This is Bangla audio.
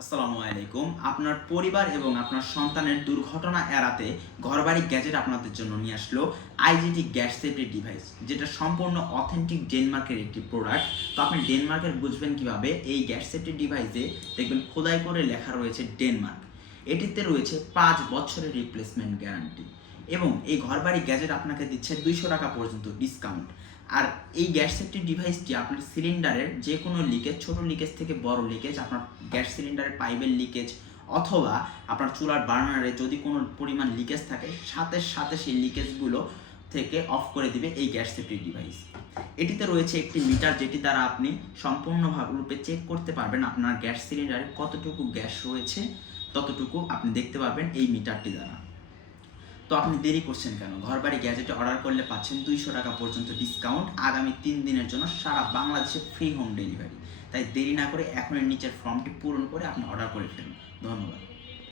আসসালামু আলাইকুম। আপনার পরিবার এবং আপনার সন্তানের দুর্ঘটনা এড়াতে ঘরবাড়ি গ্যাজেট আপনাদের জন্য নিয়ে আসলো আইজিটি গ্যাস সেফটি ডিভাইস, যেটা সম্পূর্ণ অথেন্টিক ডেনমার্কের একটি প্রোডাক্ট। তো আপনি ডেনমার্কের বুঝবেন কিভাবে? এই গ্যাস সেফটি ডিভাইসে দেখবেন খোদাই করে লেখা রয়েছে ডেনমার্ক। এটিতে রয়েছে ৫ বছরের রিপ্লেসমেন্ট গ্যারান্টি এবং এই ঘরবাড়ি গ্যাজেট আপনাকে দিচ্ছে ২০০ টাকা পর্যন্ত ডিসকাউন্ট। আর এই গ্যাস সেফটি ডিভাইসটি আপনার সিলিন্ডারের যে কোনো লিকেজ, ছোট লিকেজ থেকে বড় লিকেজ, আপনার গ্যাস সিলিন্ডারের পাইপের লিকেজ অথবা আপনার চুলার বার্নারে যদি কোনো পরিমাণ লিকেজ থাকে, সাথে সাথে সেই লিকেজগুলো থেকে অফ করে দিবে এই গ্যাস সেফটি ডিভাইস। এটিতে রয়েছে একটি মিটার, যেটি দ্বারা আপনি সম্পূর্ণভাবে রূপে চেক করতে পারবেন আপনার গ্যাস সিলিন্ডারে কতটুকু গ্যাস রয়েছে, ততটুকু আপনি দেখতে পারবেন এই মিটারটি দ্বারা। তো আপনি দেরি করছেন কেন? ঘরবাড়ি গ্যাজেটে অর্ডার করলে পাচ্ছেন ২০০ টাকা পর্যন্ত ডিসকাউন্ট আগামী ৩ দিনের জন্য সারা বাংলাদেশে ফ্রি হোম ডেলিভারি। তাই দেরি না করে এখনই নিচের ফর্মটি পূরণ করে আপনি অর্ডার করে ফেলুন। ধন্যবাদ।